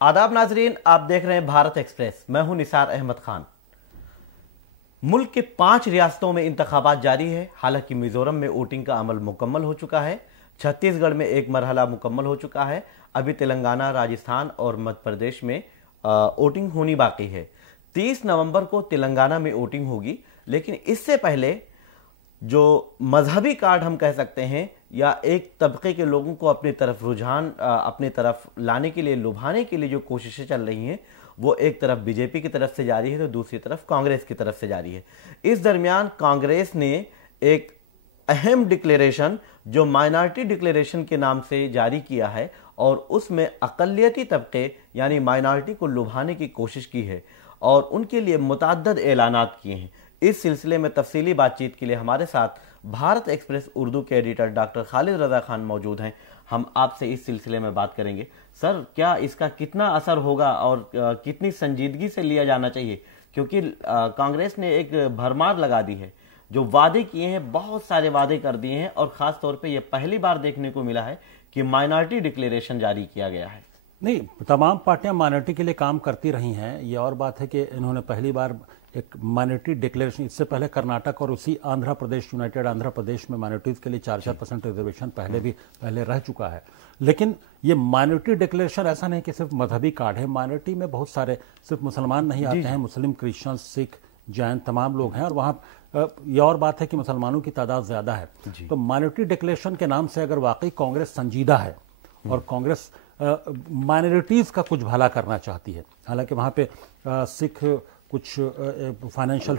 आदाब नाजरीन, आप देख रहे हैं भारत एक्सप्रेस। मैं हूं निसार अहमद खान। मुल्क के 5 रियासतों में इंतखाबात जारी है। हालांकि मिजोरम में वोटिंग का अमल मुकम्मल हो चुका है। छत्तीसगढ़ में एक मरहला मुकम्मल हो चुका है। अभी तेलंगाना, राजस्थान और मध्य प्रदेश में वोटिंग होनी बाकी है। 30 नवंबर को तेलंगाना में वोटिंग होगी। लेकिन इससे पहले जो मजहबी कार्ड हम कह सकते हैं या एक तबके के लोगों को अपनी तरफ रुझान अपनी तरफ लाने के लिए, लुभाने के लिए जो कोशिशें चल रही हैं, वो एक तरफ बीजेपी की तरफ से जारी है तो दूसरी तरफ कांग्रेस की तरफ से जारी है। इस दरमियान कांग्रेस ने एक अहम डिक्लेरेशन जो माइनॉरिटी डिक्लेरेशन के नाम से जारी किया है और उसमें अकलियती तबके यानी माइनॉरिटी को लुभाने की कोशिश की है और उनके लिए मुतअद्दिद ऐलानात किए हैं। इस सिलसिले में तफसीली बातचीत के लिए हमारे साथ भारत एक्सप्रेस उर्दू के एडिटर डॉक्टर खालिद रजा खान मौजूद हैं। हम आपसे इस सिलसिले में बात करेंगे। सर, क्या इसका कितना असर होगा और कितनी संजीदगी से लिया जाना चाहिए, क्योंकि कांग्रेस ने एक भरमार लगा दी है। जो वादे किए हैं, बहुत सारे वादे कर दिए हैं और खास तौर पे ये पहली बार देखने को मिला है कि माइनॉरिटी डिक्लेरेशन जारी किया गया है। नहीं, तमाम पार्टियां माइनॉरिटी के लिए काम करती रही हैं। ये और बात है कि इन्होंने पहली बार एक माइनॉरिटी डिक्लेरेशन, इससे पहले कर्नाटक और उसी आंध्र प्रदेश, यूनाइटेड आंध्र प्रदेश में माइनॉरिटीज के लिए 4% रिजर्वेशन पहले रह चुका है। लेकिन ये माइनॉरिटी डिक्लेरेशन ऐसा नहीं कि सिर्फ मजहबी कार्ड है। माइनॉरिटी में बहुत सारे, सिर्फ मुसलमान नहीं आते हैं, मुस्लिम, क्रिश्चियन, सिख, जैन तमाम लोग हैं और वहाँ ये और बात है कि मुसलमानों की तादाद ज्यादा है। तो माइनॉरिटी डिक्लेरेशन के नाम से अगर वाकई कांग्रेस संजीदा है और कांग्रेस माइनॉरिटीज का कुछ भला करना चाहती है, हालांकि वहाँ पे सिख कुछ फाइनेंशियल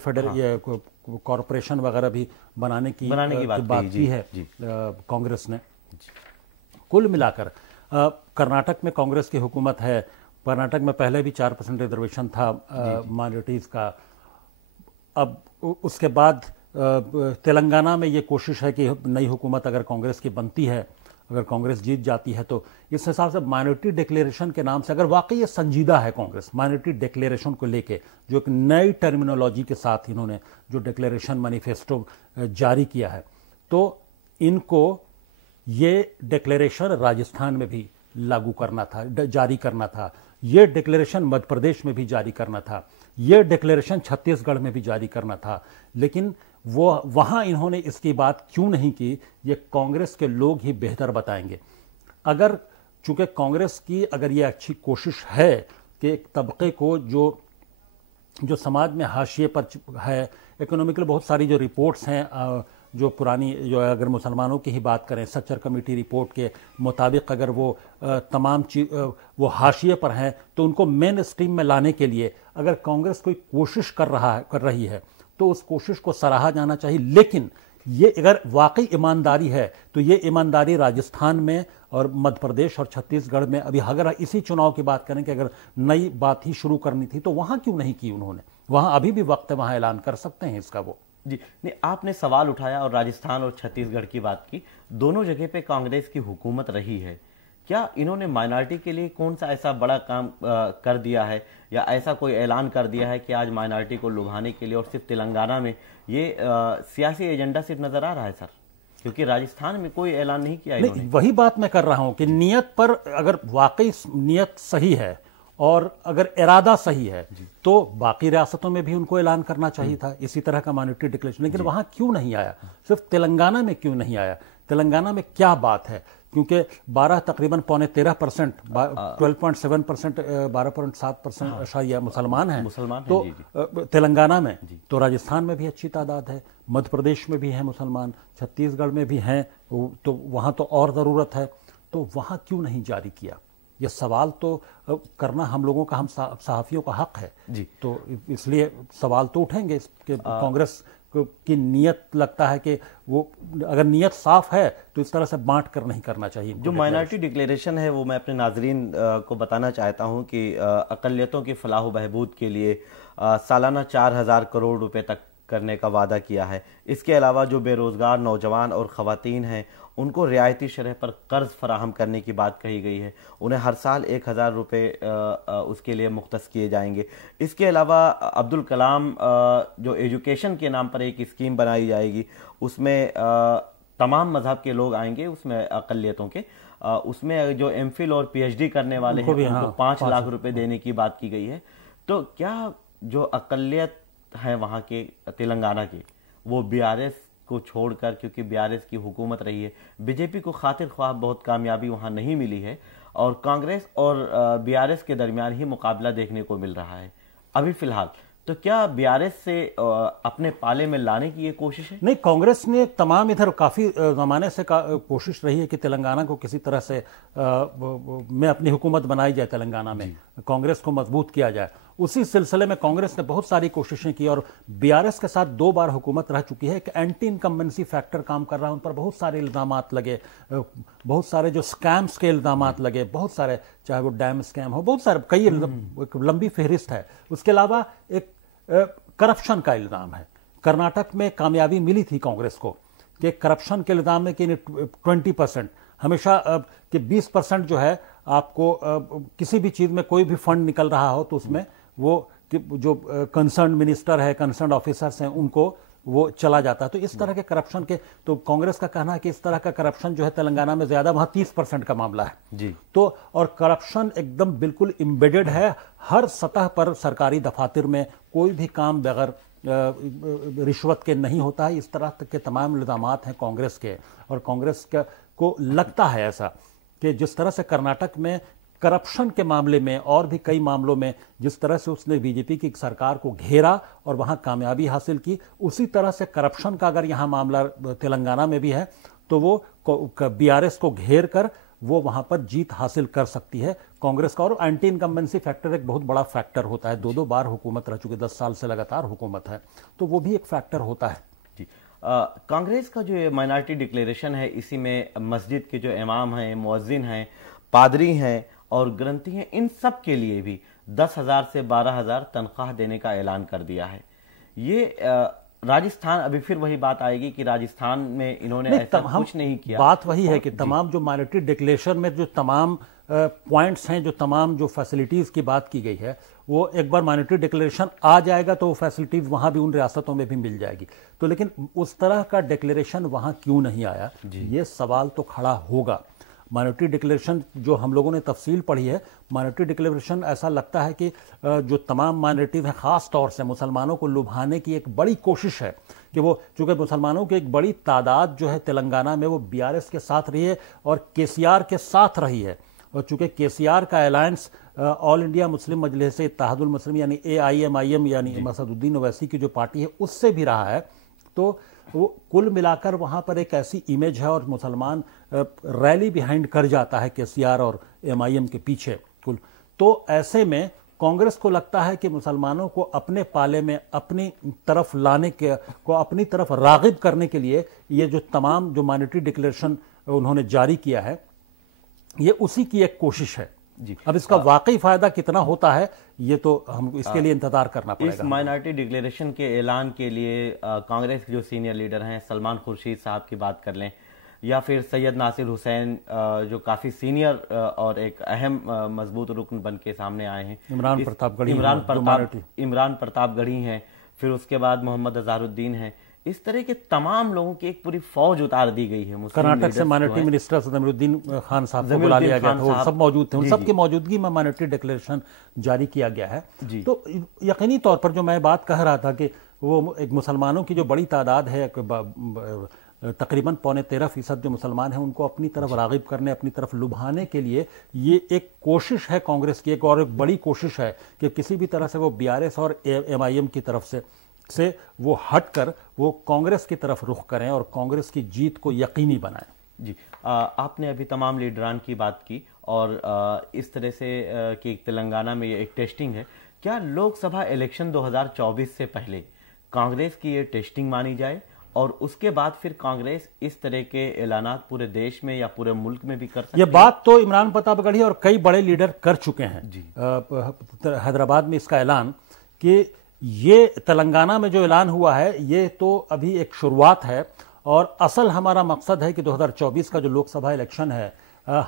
कॉरपोरेशन वगैरह भी बनाने की बात की है कांग्रेस ने। कुल मिलाकर कर्नाटक में कांग्रेस की हुकूमत है। कर्नाटक में पहले भी 4% रिजर्वेशन था माइनॉरिटीज का। अब उसके बाद तेलंगाना में ये कोशिश है कि नई हुकूमत अगर कांग्रेस की बनती है, अगर कांग्रेस जीत जाती है, तो इस हिसाब से माइनॉरिटी डिक्लेरेशन के नाम से अगर वाकई ये संजीदा है कांग्रेस माइनॉरिटी डिक्लेरेशन को लेके, जो एक नई टर्मिनोलॉजी के साथ इन्होंने जो डिक्लेरेशन मैनिफेस्टो जारी किया है, तो इनको ये डिक्लेरेशन राजस्थान में भी लागू करना था, जारी करना था। ये डिक्लेरेशन मध्य प्रदेश में भी जारी करना था। ये डिक्लेरेशन छत्तीसगढ़ में भी जारी करना था। लेकिन वो वहां इन्होंने इसकी बात क्यों नहीं की, ये कांग्रेस के लोग ही बेहतर बताएंगे। अगर चूंकि कांग्रेस की अगर ये अच्छी कोशिश है कि एक तबके को जो समाज में हाशिए पर है, इकोनॉमिकल बहुत सारी जो रिपोर्ट्स हैं, जो पुरानी, जो अगर मुसलमानों की ही बात करें, सच्चर कमेटी रिपोर्ट के मुताबिक अगर वो तमाम वो हाशिए पर हैं, तो उनको मेन स्ट्रीम में लाने के लिए अगर कांग्रेस कोई कोशिश कर रही है तो उस कोशिश को सराहा जाना चाहिए। लेकिन ये अगर वाकई ईमानदारी है तो ये ईमानदारी राजस्थान में और मध्य प्रदेश और छत्तीसगढ़ में, अभी अगर इसी चुनाव की बात करें कि अगर नई बात ही शुरू करनी थी तो वहां क्यों नहीं की उन्होंने? वहां अभी भी वक्त है, वहां ऐलान कर सकते हैं इसका वो। जी नहीं, आपने सवाल उठाया और राजस्थान और छत्तीसगढ़ की बात की। दोनों जगह पे कांग्रेस की हुकूमत रही है। क्या इन्होंने माइनॉरिटी के लिए कौन सा ऐसा बड़ा काम कर दिया है या ऐसा कोई ऐलान कर दिया है कि आज माइनॉरिटी को लुभाने के लिए और सिर्फ तेलंगाना में ये सियासी एजेंडा सिर्फ नजर आ रहा है? सर, क्योंकि राजस्थान में कोई ऐलान नहीं किया इन्होंने। वही बात मैं कर रहा हूं कि नियत पर अगर वाकई नियत सही है और अगर इरादा सही है तो बाकी रियासतों में भी उनको ऐलान करना चाहिए था इसी तरह का माइनॉरिटी डिक्लेरेशन। लेकिन वहां क्यों नहीं आया? सिर्फ तेलंगाना में क्यों नहीं आया? तेलंगाना में क्या बात है? क्योंकि 12 तकरीबन 13%, 12.7%, 12.7% शायद मुसलमान हैं। तो तेलंगाना में, तो राजस्थान में भी अच्छी तादाद है, मध्य प्रदेश में भी है मुसलमान, छत्तीसगढ़ में भी हैं, तो वहां तो और ज़रूरत है। तो वहां क्यों नहीं जारी किया? ये सवाल तो करना हम लोगों का, हम सहाफ़ियों का हक है जी। तो इसलिए सवाल तो उठेंगे कि कांग्रेस की नीयत, लगता है कि वो अगर नीयत साफ है तो इस तरह से बांट कर नहीं करना चाहिए। जो माइनॉरिटी डिक्लेरेशन है वो मैं अपने नाजरीन को बताना चाहता हूं कि अक़लियतों की फलाह बहबूद के लिए सालाना 4000 करोड़ रुपए तक करने का वादा किया है। इसके अलावा जो बेरोजगार नौजवान और ख़वातीन हैं उनको रियायती शरह पर कर्ज फराहम करने की बात कही गई है। उन्हें हर साल 1000 रुपये उसके लिए मुख्तस किए जाएंगे। इसके अलावा अब्दुल कलाम जो एजुकेशन के नाम पर एक स्कीम बनाई जाएगी, उसमें तमाम मजहब के लोग आएंगे, उसमें अक़लियतों के उसमें जो एमफिल और पीएचडी करने वाले हैं उनको 5 लाख रुपए देने की बात की गई है। तो क्या जो अकलियत है वहां के तेलंगाना के, वो बीआरएस को छोड़कर, क्योंकि बीआरएस की हुकूमत रही है, बीजेपी को खातिर ख्वाह बहुत कामयाबी वहां नहीं मिली है और कांग्रेस और बीआरएस के दरमियान ही मुकाबला देखने को मिल रहा है अभी फिलहाल, तो क्या बीआरएस से अपने पाले में लाने की ये कोशिश है? नहीं, कांग्रेस ने तमाम इधर काफी जमाने से कोशिश रही है कि तेलंगाना को किसी तरह से में अपनी हुकूमत बनाई जाए, तेलंगाना में कांग्रेस को मजबूत किया जाए। उसी सिलसिले में कांग्रेस ने बहुत सारी कोशिशें की और बीआरएस के साथ 2 बार हुकूमत रह चुकी है। एक एंटी इनकम्बेंसी फैक्टर काम कर रहा है, उन पर बहुत सारे इल्जामात लगे, बहुत सारे जो स्कैम्स के इल्जामात लगे, बहुत सारे, चाहे वो डैम स्कैम हो, बहुत सारे, कई लंबी फहरिस्त है। उसके अलावा एक करप्शन का इल्जाम है। कर्नाटक में कामयाबी मिली थी कांग्रेस को कि करप्शन के इल्जाम में कि 20% हमेशा कि 20% जो है आपको किसी भी चीज में कोई भी फंड निकल रहा हो तो उसमें वो जो कंसर्न मिनिस्टर है, कंसर्न ऑफिसर्स हैं, उनको वो चला जाता है। तो इस तरह के करप्शन के, तो कांग्रेस का कहना है कि इस तरह का करप्शन जो है तेलंगाना में ज्यादा, वहां 30% का मामला है जी। तो और करप्शन एकदम बिल्कुल इम्बेडेड है हर सतह पर। सरकारी दफातर में कोई भी काम बगैर रिश्वत के नहीं होता है। इस तरह के तमाम इल्जामात हैं कांग्रेस के, और कांग्रेस को लगता है ऐसा कि जिस तरह से कर्नाटक में करप्शन के मामले में और भी कई मामलों में जिस तरह से उसने बीजेपी की सरकार को घेरा और वहां कामयाबी हासिल की, उसी तरह से करप्शन का अगर यहां मामला तेलंगाना में भी है तो वो बीआरएस को घेर कर वो वहां पर जीत हासिल कर सकती है कांग्रेस का। और एंटी इनकम्बेंसी फैक्टर एक बहुत बड़ा फैक्टर होता है। 2 बार हुकूमत रह चुकी, 10 साल से लगातार हुकूमत है, तो वो भी एक फैक्टर होता है जी। कांग्रेस का जो माइनॉरिटी डिक्लेरेशन है, इसी में मस्जिद के जो इमाम हैं, मुअज्जिन हैं, पादरी हैं और ग्रंथी हैं, इन सब के लिए भी 10,000 से 12,000 तनख्वाह देने का ऐलान कर दिया है। ये राजस्थान, अभी फिर वही बात आएगी कि राजस्थान में इन्होंने ऐसा कुछ नहीं किया। बात वही है कि तमाम जो माइनॉरिटी डिक्लेरेशन में जो तमाम पॉइंट्स हैं, जो तमाम जो फैसिलिटीज की बात की गई है, वो एक बार माइनॉरिटी डिक्लेरेशन आ जाएगा तो वो फैसिलिटीज वहां भी उन रियासतों में भी मिल जाएगी। तो लेकिन उस तरह का डिक्लेरेशन वहां क्यों नहीं आया, ये सवाल तो खड़ा होगा। माइनॉरिटी डिक्लेरेशन जो हम लोगों ने तफसील पढ़ी है, माइनॉरिटी डिक्लेरेशन ऐसा लगता है कि जो तमाम माइनॉरिटीज हैं, खास तौर से मुसलमानों को लुभाने की एक बड़ी कोशिश है कि वो, चूंकि मुसलमानों की एक बड़ी तादाद जो है तेलंगाना में वो बीआरएस के साथ रही है और केसीआर के साथ रही है, और चूंकि केसीआर का अलायंस ऑल इंडिया मुस्लिम मजलिस इत्तेहादुल मुस्लिम यानी AIMIM यानी मसदुद्दीन ओवैसी की जो पार्टी है उससे भी रहा है, तो वो कुल मिलाकर वहां पर एक ऐसी इमेज है और मुसलमान रैली बिहाइंड कर जाता है केसीआर और MIM के पीछे कुल। तो ऐसे में कांग्रेस को लगता है कि मुसलमानों को अपने पाले में अपनी तरफ लाने के को अपनी तरफ रागिब करने के लिए ये जो तमाम जो माइनॉरिटी डिक्लेरेशन उन्होंने जारी किया है, ये उसी की एक कोशिश है जी। अब इसका वाकई फायदा कितना होता है ये तो हम इसके लिए इंतजार करना पड़ेगा। इस माइनॉरिटी डिक्लेरेशन के ऐलान के लिए कांग्रेस के जो सीनियर लीडर हैं, सलमान खुर्शीद साहब की बात कर लें या फिर सैयद नासिर हुसैन जो काफी सीनियर और एक अहम मजबूत रुकन बन के सामने आए हैं, इमरान प्रतापगढ़ी हैं, फिर उसके बाद मोहम्मद अजहरुद्दीन हैं, इस तरह के तमाम लोगों की एक पूरी फौज उतार दी गई है। कर्नाटक से माइनॉरिटी मिनिस्टर ज़मीरुद्दीन खान साहब को बुला लिया गया था, वो सब मौजूद थे, उन सबकी मौजूदगी में माइनॉरिटी डिक्लेरेशन जारी किया गया है। तो यकीनी तौर पर जो मैं बात कह रहा था कि वो एक मुसलमानों की जो बड़ी तादाद है, तकरीबन 13.25% जो मुसलमान हैं, उनको अपनी तरफ रागिब करने, अपनी तरफ लुभाने के लिए ये एक कोशिश है कांग्रेस की, एक और एक बड़ी कोशिश है कि किसी भी तरह से वो बीआरएस और MIM की तरफ से वो हटकर वो कांग्रेस की तरफ रुख करें और कांग्रेस की जीत को यकीनी बनाएं। जी, आपने अभी तमाम लीडरान की बात की और इस तरह से कि तेलंगाना में ये एक टेस्टिंग है। क्या लोकसभा इलेक्शन 2024 से पहले कांग्रेस की ये टेस्टिंग मानी जाए और उसके बाद फिर कांग्रेस इस तरह के ऐलानात पूरे देश में या पूरे मुल्क में भी कर सकती है? ये बात तो इमरान प्रतापगढ़ी और कई बड़े लीडर कर चुके हैं जी। हैदराबाद में इसका ऐलान कि ये तेलंगाना में जो ऐलान हुआ है ये तो अभी एक शुरुआत है और असल हमारा मकसद है कि 2024 का जो लोकसभा इलेक्शन है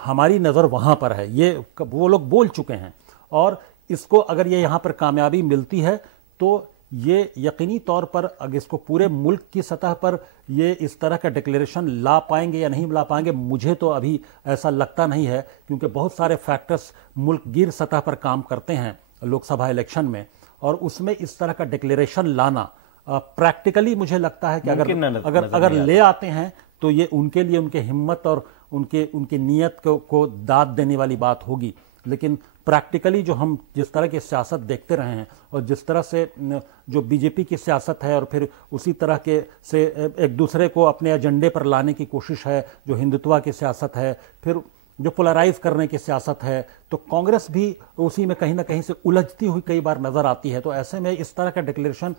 हमारी नज़र वहां पर है, ये वो लोग बोल चुके हैं। और इसको अगर ये यहां पर कामयाबी मिलती है तो ये यकीनी तौर पर अगर इसको पूरे मुल्क की सतह पर ये इस तरह का डिक्लेरेशन ला पाएंगे या नहीं ला पाएंगे, मुझे तो अभी ऐसा लगता नहीं है, क्योंकि बहुत सारे फैक्टर्स मुल्क गिर सतह पर काम करते हैं लोकसभा इलेक्शन में, और उसमें इस तरह का डिक्लेरेशन लाना प्रैक्टिकली मुझे लगता है कि अगर ले आते हैं तो ये उनके लिए उनके हिम्मत और उनके नीयत को दाद देने वाली बात होगी। लेकिन प्रैक्टिकली जो हम जिस तरह की सियासत देखते रहे हैं और जिस तरह से जो बीजेपी की सियासत है और फिर उसी तरह के से एक दूसरे को अपने एजेंडे पर लाने की कोशिश है, जो हिंदुत्व की सियासत है, फिर जो पोलराइज करने की सियासत है, तो कांग्रेस भी उसी में कहीं ना कहीं से उलझती हुई कई बार नजर आती है। तो ऐसे में इस तरह का डिक्लेरेशन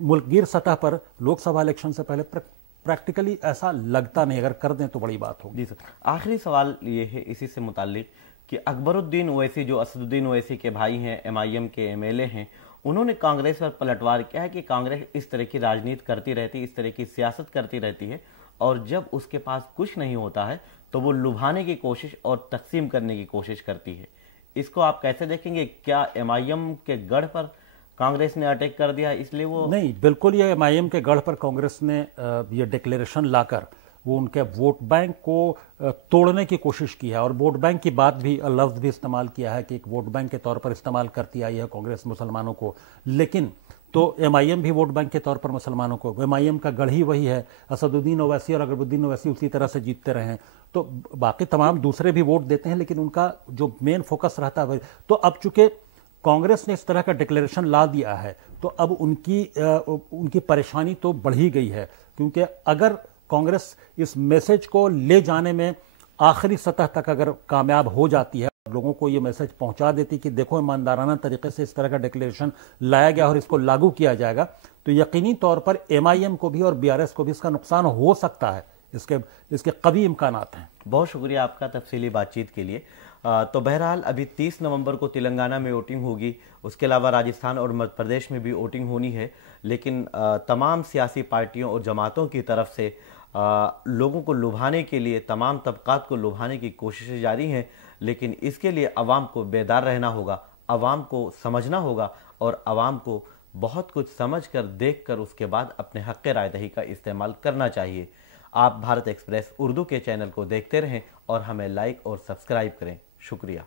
मुल्कगीर सतह पर लोकसभा इलेक्शन से पहले प्रैक्टिकली ऐसा लगता नहीं, अगर कर दें तो बड़ी बात होगी। जी सर, आखिरी सवाल ये है इसी से मुताल्लिक कि अकबरुद्दीन ओवैसी जो असदुद्दीन ओवैसी के भाई हैं, एमआईएम के एमएलए हैं, उन्होंने कांग्रेस पर पलटवार किया है कि कांग्रेस इस तरह की राजनीति करती रहती, इस तरह की सियासत करती रहती है, और जब उसके पास कुछ नहीं होता है तो वो लुभाने की कोशिश और तकसीम करने की कोशिश करती है। इसको आप कैसे देखेंगे? क्या एमआईएम के गढ़ पर कांग्रेस ने अटैक कर दिया इसलिए वो? नहीं, बिल्कुल ये एमआईएम के गढ़ पर कांग्रेस ने ये डिक्लेरेशन लाकर वो उनके वोट बैंक को तोड़ने की कोशिश की है, और वोट बैंक की बात भी लफ्ज भी इस्तेमाल किया है कि एक वोट बैंक के तौर पर इस्तेमाल करती आई है कांग्रेस मुसलमानों को। लेकिन तो एमआईएम भी वोट बैंक के तौर पर मुसलमानों को, एमआईएम का गढ़ ही वही है, असदुद्दीन ओवैसी और अकबरुद्दीन ओवैसी उसी तरह से जीतते रहे हैं, तो बाकी तमाम दूसरे भी वोट देते हैं, लेकिन उनका जो मेन फोकस रहता है। तो अब चूंकि कांग्रेस ने इस तरह का डिक्लेरेशन ला दिया है तो अब उनकी परेशानी तो बढ़ ही गई है, क्योंकि अगर कांग्रेस इस मैसेज को ले जाने में आखिरी सतह तक अगर कामयाब हो जाती है, लोगों को ये मैसेज पहुंचा देती कि देखो ईमानदाराना तरीके से इस तरह का डिक्लेरेशन लाया गया और इसको लागू किया जाएगा, तो यकीनी तौर पर एमआईएम को भी और बीआरएस को भी इसका नुकसान हो सकता है। इसके कभी इम्कानात हैं। बहुत शुक्रिया आपका तफसीली बातचीत के लिए। तो बहरहाल अभी 30 नवंबर को तेलंगाना में वोटिंग होगी, उसके अलावा राजस्थान और मध्य प्रदेश में भी वोटिंग होनी है, लेकिन तमाम सियासी पार्टियों और जमातों की तरफ से लोगों को लुभाने के लिए, तमाम तबकात को लुभाने की कोशिशें जारी हैं, लेकिन इसके लिए अवाम को बेदार रहना होगा, अवाम को समझना होगा और अवाम को बहुत कुछ समझ कर, देख कर उसके बाद अपने हक़ राय दही का इस्तेमाल करना चाहिए। आप भारत एक्सप्रेस उर्दू के चैनल को देखते रहें और हमें लाइक और सब्सक्राइब करें। शुक्रिया।